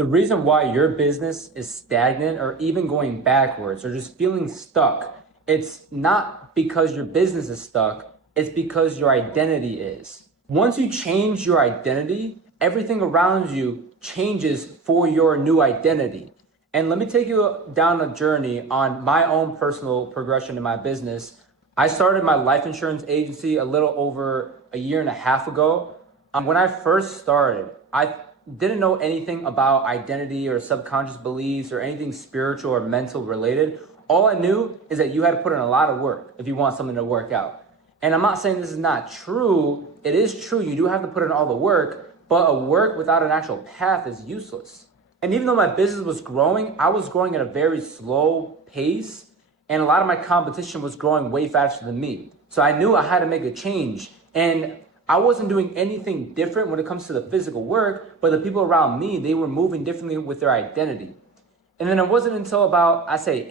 The reason why your business is stagnant or even going backwards or just feeling stuck, it's not because your business is stuck, it's because your identity is. Once you change your identity, everything around you changes for your new identity. And let me take you down a journey on my own personal progression in my business. I started my life insurance agency a little over a year and a half ago. When I first started, I didn't know anything about identity or subconscious beliefs or anything spiritual or mental related. All I knew is that you had to put in a lot of work if you want something to work out. And I'm not saying this is not true. It is true. You do have to put in all the work, but a work without an actual path is useless. And even though my business was growing, I was growing at a very slow pace, and a lot of my competition was growing way faster than me. So I knew I had to make a change. And I wasn't doing anything different when it comes to the physical work, but the people around me, they were moving differently with their identity. And then it wasn't until about, I say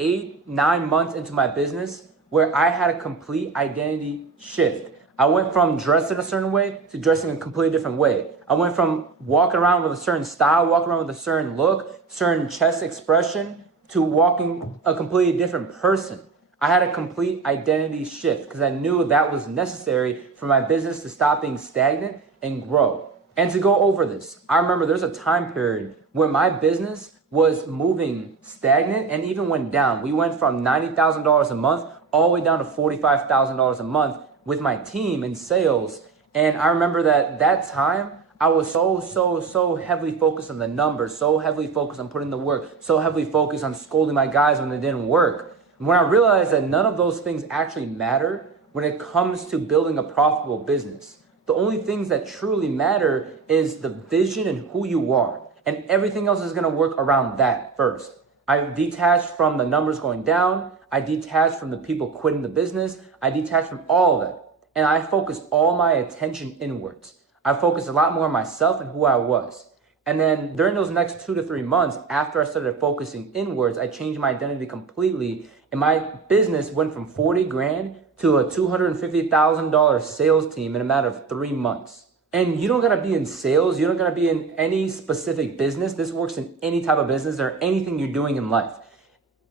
8-9 months into my business where I had a complete identity shift. I went from dressing a certain way to dressing a completely different way. I went from walking around with a certain style, walking around with a certain look, certain chest expression, to walking a completely different person. I had a complete identity shift because I knew that was necessary for my business to stop being stagnant and grow. And to go over this, I remember there's a time period where my business was moving stagnant and even went down. We went from $90,000 a month all the way down to $45,000 a month with my team in sales. And I remember that time I was so heavily focused on the numbers, so heavily focused on putting the work, so heavily focused on scolding my guys when they didn't work. When I realized that none of those things actually matter when it comes to building a profitable business. The only things that truly matter is the vision and who you are. And everything else is gonna work around that first. I detached from the numbers going down. I detached from the people quitting the business. I detached from all of that. And I focused all my attention inwards. I focused a lot more on myself and who I was. And then during those next 2 to 3 months, after I started focusing inwards, I changed my identity completely. And my business went from 40 grand to a $250,000 sales team in a matter of 3 months. And you don't gotta be in sales. You don't gotta be in any specific business. This works in any type of business or anything you're doing in life.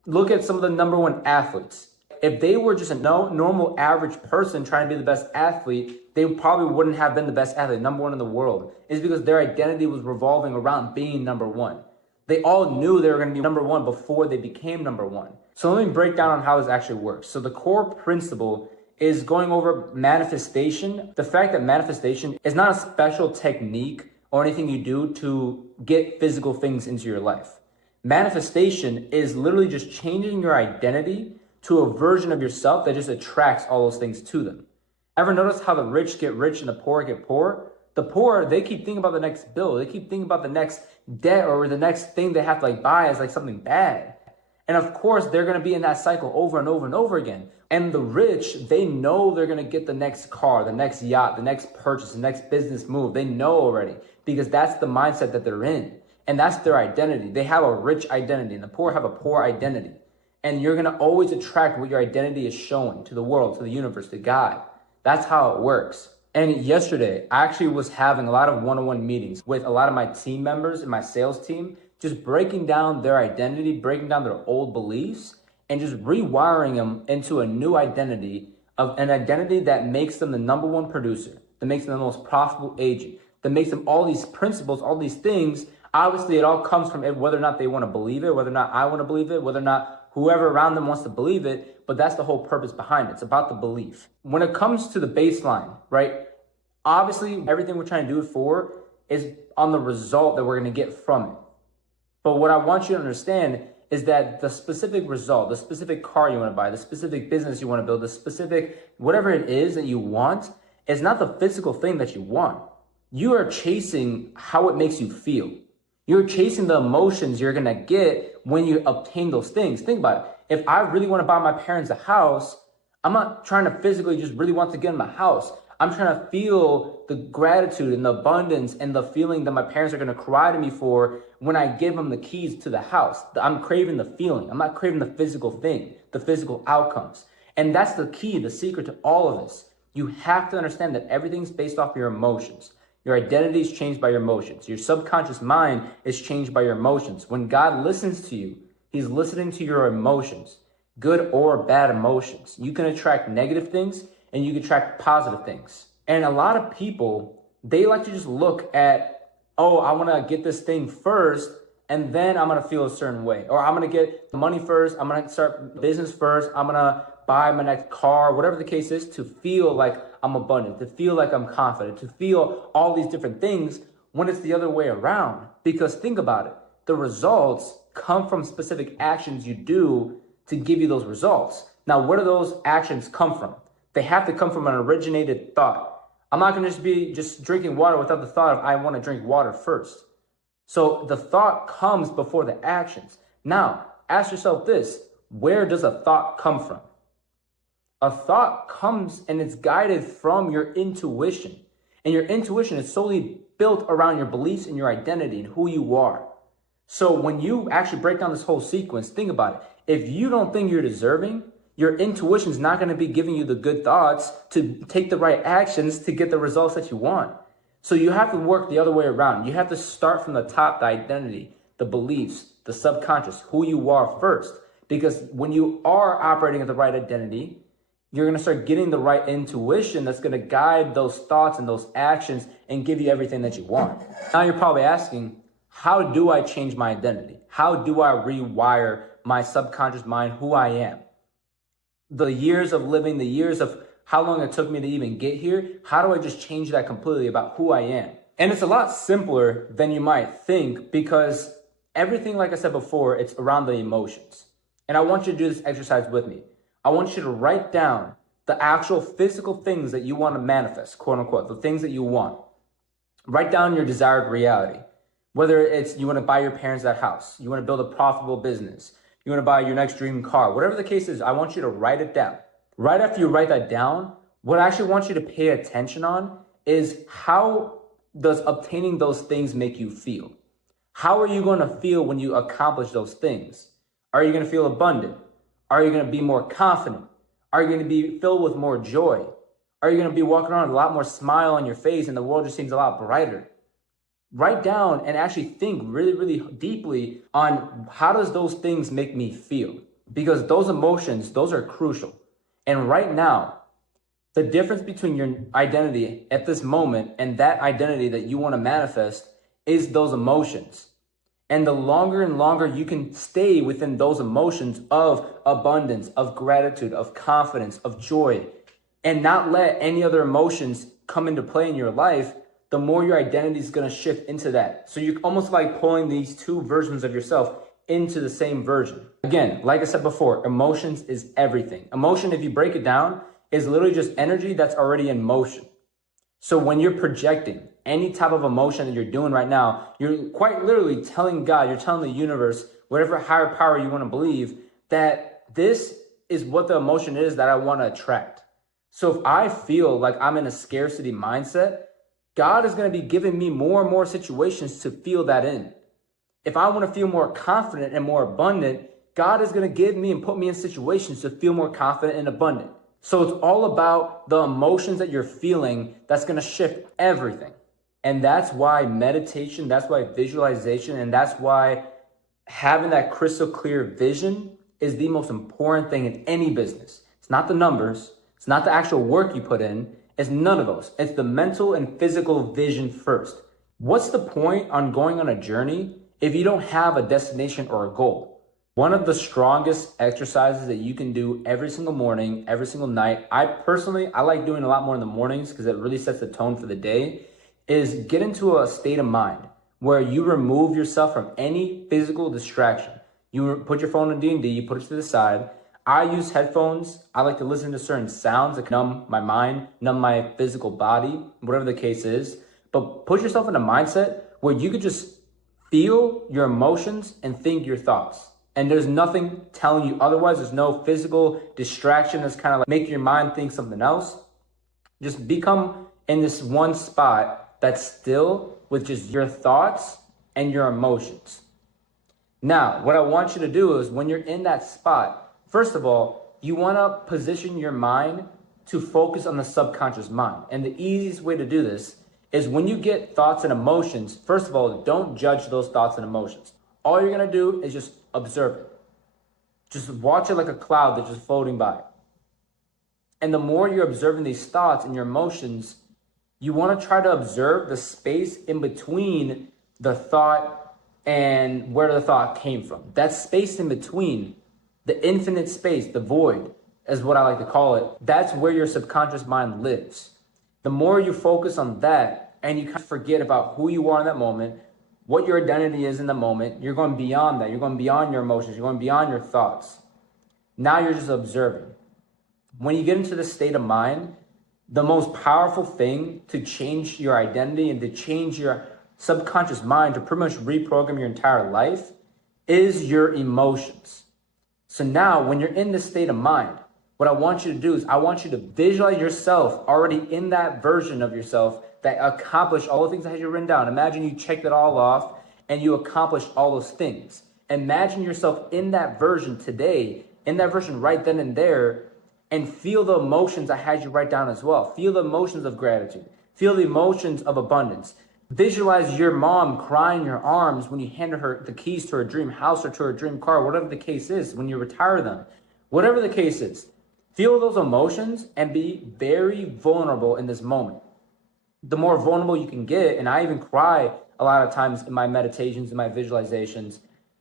Look at some of the number one athletes. If they were just a normal average person trying to be the best athlete, they probably wouldn't have been the best athlete, number one in the world. It's because their identity was revolving around being number one. They all knew they were going to be number one before they became number one. So let me break down on how this actually works. So the core principle is going over manifestation. The fact that manifestation is not a special technique or anything you do to get physical things into your life. Manifestation is literally just changing your identity to a version of yourself that just attracts all those things to them. Ever notice how the rich get rich and the poor get poor? The poor, they keep thinking about the next bill. They keep thinking about the next debt or the next thing they have to buy as something bad. And of course, they're going to be in that cycle over and over and over again. And the rich, they know they're going to get the next car, the next yacht, the next purchase, the next business move. They know already because that's the mindset that they're in. And that's their identity. They have a rich identity and the poor have a poor identity. And you're going to always attract what your identity is showing to the world, to the universe, to God. That's how it works. And yesterday, I actually was having a lot of one-on-one meetings with a lot of my team members in my sales team, just breaking down their identity, breaking down their old beliefs, and just rewiring them into a new identity, of an identity that makes them the number one producer, that makes them the most profitable agent, that makes them all these principles, all these things. Obviously, it all comes from whether or not they want to believe it, whether or not I want to believe it, whether or not whoever around them wants to believe it, but that's the whole purpose behind it. It's about the belief. When it comes to the baseline, right? Obviously, everything we're trying to do it for is on the result that we're going to get from it. But what I want you to understand is that the specific result, the specific car you want to buy, the specific business you want to build, the specific whatever it is that you want is not the physical thing that you want. You are chasing how it makes you feel. You're chasing the emotions you're going to get when you obtain those things. Think about it. If I really want to buy my parents a house, I'm not trying to physically just really want to get them a house. I'm trying to feel the gratitude and the abundance and the feeling that my parents are going to cry to me for when I give them the keys to the house. I'm craving the feeling. I'm not craving the physical thing, the physical outcomes. And that's the key, the secret to all of this. You have to understand that everything's based off your emotions. Your identity is changed by your emotions. Your subconscious mind is changed by your emotions. When God listens to you, he's listening to your emotions, good or bad emotions. You can attract negative things and you can attract positive things. And a lot of people, they like to just look at, oh, I want to get this thing first and then I'm going to feel a certain way. Or I'm going to get the money first. I'm going to start business first. I'm going to buy my next car, whatever the case is, to feel like I'm abundant, to feel like I'm confident, to feel all these different things, when it's the other way around. Because think about it. The results come from specific actions you do to give you those results. Now, where do those actions come from? They have to come from an originated thought. I'm not going to just be drinking water without the thought of I want to drink water first. So the thought comes before the actions. Now, ask yourself this: where does a thought come from? A thought comes and it's guided from your intuition. And your intuition is solely built around your beliefs and your identity and who you are. So when you actually break down this whole sequence, think about it. If you don't think you're deserving, your intuition is not going to be giving you the good thoughts to take the right actions to get the results that you want. So you have to work the other way around. You have to start from the top, the identity, the beliefs, the subconscious, who you are first. Because when you are operating at the right identity, you're going to start getting the right intuition that's going to guide those thoughts and those actions and give you everything that you want. Now you're probably asking, how do I change my identity? How do I rewire my subconscious mind, who I am? The years of living, the years of how long it took me to even get here, how do I just change that completely about who I am? And it's a lot simpler than you might think, because everything, like I said before, it's around the emotions. And I want you to do this exercise with me. I want you to write down the actual physical things that you want to manifest, quote unquote, the things that you want. Write down your desired reality. Whether it's you want to buy your parents that house, you want to build a profitable business, you want to buy your next dream car, whatever the case is, I want you to write it down. Right after you write that down, what I actually want you to pay attention on is, how does obtaining those things make you feel? How are you going to feel when you accomplish those things? Are you going to feel abundant? Are you going to be more confident? Are you going to be filled with more joy? Are you going to be walking around with a lot more smile on your face and the world just seems a lot brighter? Write down and actually think really, really deeply on, how does those things make me feel? Because those emotions, those are crucial. And right now, the difference between your identity at this moment and that identity that you want to manifest is those emotions. And the longer and longer you can stay within those emotions of abundance, of gratitude, of confidence, of joy, and not let any other emotions come into play in your life, the more your identity is going to shift into that. So you're almost like pulling these two versions of yourself into the same version. Again, like I said before, emotions is everything. Emotion, if you break it down, is literally just energy that's already in motion. So when you're projecting any type of emotion that you're doing right now, you're quite literally telling God, you're telling the universe, whatever higher power you want to believe, that this is what the emotion is that I want to attract. So if I feel like I'm in a scarcity mindset, God is going to be giving me more and more situations to feel that in. If I want to feel more confident and more abundant, God is going to give me and put me in situations to feel more confident and abundant. So it's all about the emotions that you're feeling that's going to shift everything. And that's why meditation, that's why visualization, and that's why having that crystal clear vision is the most important thing in any business. It's not the numbers. It's not the actual work you put in. It's none of those. It's the mental and physical vision first. What's the point on going on a journey if you don't have a destination or a goal? One of the strongest exercises that you can do every single morning, every single night, I like doing a lot more in the mornings because it really sets the tone for the day, is get into a state of mind where you remove yourself from any physical distraction. You put your phone in D&D, you put it to the side. I use headphones. I like to listen to certain sounds that numb my mind, numb my physical body, whatever the case is. But put yourself in a mindset where you could just feel your emotions and think your thoughts. And there's nothing telling you otherwise. There's no physical distraction that's kind of like making your mind think something else. Just become in this one spot that's still with just your thoughts and your emotions. Now, what I want you to do is when you're in that spot, first of all, you want to position your mind to focus on the subconscious mind. And the easiest way to do this is when you get thoughts and emotions, first of all, don't judge those thoughts and emotions. All you're gonna do is just observe it. Just watch it like a cloud that's just floating by. And the more you're observing these thoughts and your emotions, you want to try to observe the space in between the thought and where the thought came from. That space in between, the infinite space, the void, is what I like to call it. That's where your subconscious mind lives. The more you focus on that and you kind of forget about who you are in that moment, what your identity is in the moment, you're going beyond that. You're going beyond your emotions. You're going beyond your thoughts. Now you're just observing. When you get into this state of mind, the most powerful thing to change your identity and to change your subconscious mind, to pretty much reprogram your entire life, is your emotions. So now when you're in this state of mind, what I want you to do is I want you to visualize yourself already in that version of yourself that accomplished all the things I had you written down. Imagine you checked it all off and you accomplished all those things. Imagine yourself in that version today, in that version right then and there, and feel the emotions I had you write down as well. Feel the emotions of gratitude. Feel the emotions of abundance. Visualize your mom crying in your arms when you handed her the keys to her dream house or to her dream car, whatever the case is, when you retire them. Whatever the case is, feel those emotions and be very vulnerable in this moment. The more vulnerable you can get, and I even cry a lot of times in my meditations and my visualizations,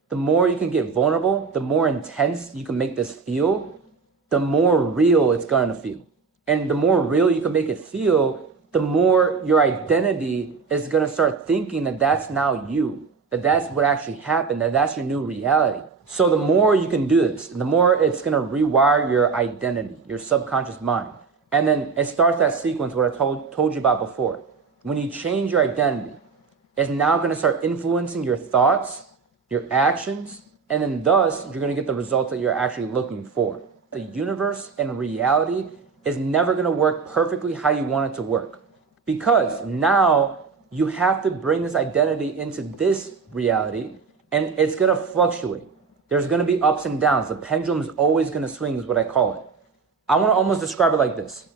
the more you can get vulnerable, the more intense you can make this feel, the more real it's going to feel. And the more real you can make it feel, the more your identity is going to start thinking that that's now you, that that's what actually happened, that that's your new reality. So the more you can do this, the more it's going to rewire your identity, your subconscious mind. And then it starts that sequence what I told you about before. When you change your identity, it's now going to start influencing your thoughts, your actions, and then thus you're going to get the results that you're actually looking for. The universe and reality is never going to work perfectly how you want it to work, because now you have to bring this identity into this reality, and it's going to fluctuate. There's going to be ups and downs. The pendulum is always going to swing is what I call it. I want to almost describe it like this.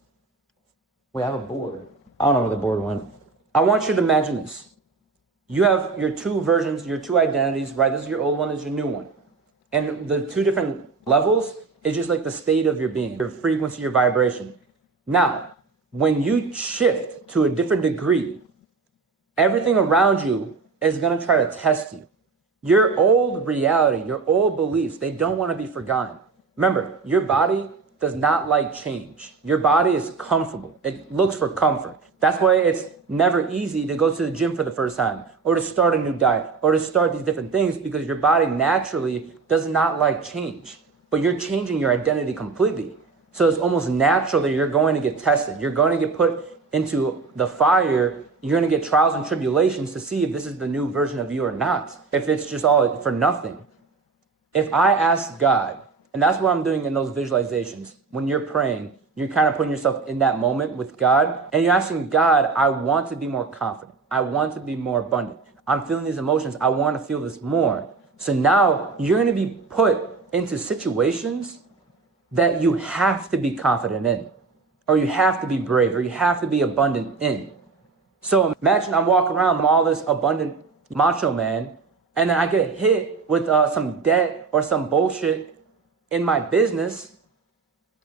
Wait, I have a board. I don't know where the board went. I want you to imagine this. You have your two versions, your two identities, right? This is your old one, this is your new one. And the two different levels is just like the state of your being, your frequency, your vibration. Now, when you shift to a different degree, everything around you is going to try to test you. Your old reality, your old beliefs, they don't want to be forgotten. Remember, your body does not like change. Your body is comfortable. It looks for comfort. That's why it's never easy to go to the gym for the first time, or to start a new diet, or to start these different things, because your body naturally does not like change. But you're changing your identity completely. So it's almost natural that you're going to get tested. You're going to get put into the fire. You're going to get trials and tribulations to see if this is the new version of you or not. If it's just all for nothing. If I ask God, and that's what I'm doing in those visualizations, when you're praying, you're kind of putting yourself in that moment with God, and you're asking God, I want to be more confident. I want to be more abundant. I'm feeling these emotions. I want to feel this more. So now you're going to be put into situations that you have to be confident in, or you have to be brave, or you have to be abundant in. So imagine I'm walking around with all this abundant macho man, and then I get hit with some debt or some bullshit in my business.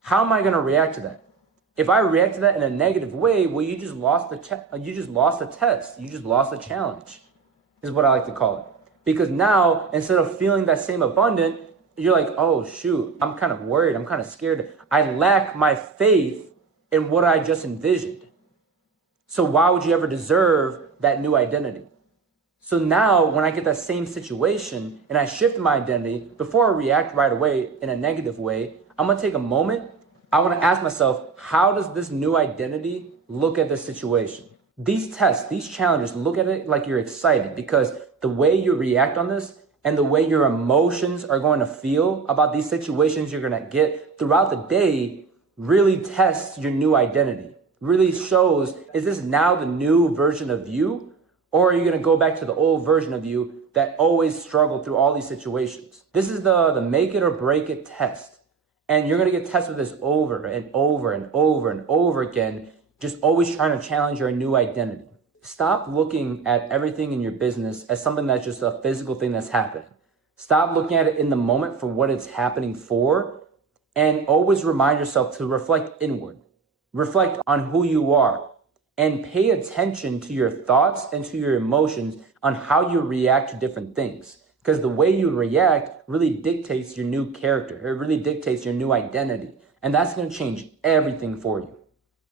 How am I going to react to that? If I react to that in a negative way, well, you just lost the test. You just lost the challenge, is what I like to call it. Because now, instead of feeling that same abundant, you're like, oh shoot, I'm kind of worried. I'm kind of scared. I lack my faith in what I just envisioned. So why would you ever deserve that new identity? So now when I get that same situation and I shift my identity, before I react right away in a negative way, I'm going to take a moment. I want to ask myself, how does this new identity look at this situation? These tests, these challenges, look at it like you're excited, because the way you react on this and the way your emotions are going to feel about these situations you're going to get throughout the day really tests your new identity. Really shows, is this now the new version of you? Or are you going to go back to the old version of you that always struggled through all these situations? This is the make it or break it test. And you're going to get tested with this over and over and over and over again, just always trying to challenge your new identity. Stop looking at everything in your business as something that's just a physical thing that's happening. Stop looking at it in the moment for what it's happening for, and always remind yourself to reflect inward. Reflect on who you are and pay attention to your thoughts and to your emotions on how you react to different things. Because the way you react really dictates your new character. It really dictates your new identity. And that's going to change everything for you.